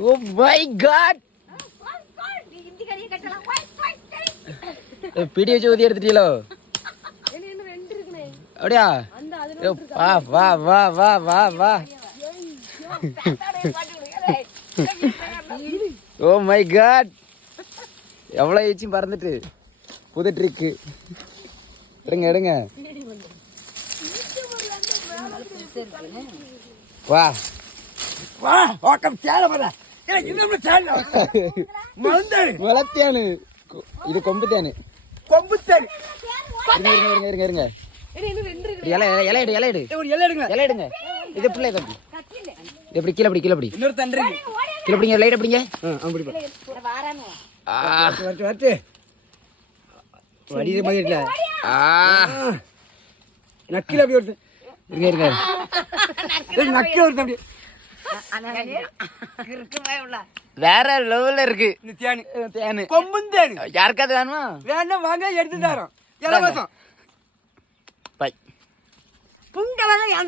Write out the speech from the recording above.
oh my God பிடி வச்சு ஊதி எடுத்துட்டீங்களோ அப்படியா வா வா வா வா வா வா ஓ மை காட் எவ்வளோ ஏச்சும் பறந்துட்டு புது ட்ரிக்கு எடுங்க எடுங்க வா வா ஓக்கம் சேல வர இன்னும் சேல மலத்தேனு இது கொம்பு தேனு கொம்பு தேனு இருங்க இருங்க இருங்க இலை இலை இலை எடு ஒரு இலை எடுங்க இலை எடுங்க இது பிள்ளை கட்டி இது எப்படி கீழே பிடி கீழே பிடி இன்னொரு தண்டை கீழே பிடிங்க லைட் அப்படிங்க அப்படி வரட்டு வரட்டு வடிது மாதிரி இல்ல நக்கில அப்படி வருது இருங்க இருங்க நக்கில வருது அப்படி வேற லெவல்ல இருக்கு இந்த தேனு தேனு கொம்பும் தேனு யாருக்காவது வேணுமா வேணா வாங்க எடுத்து தரோம் இலவசம் பை புங்க வாங்க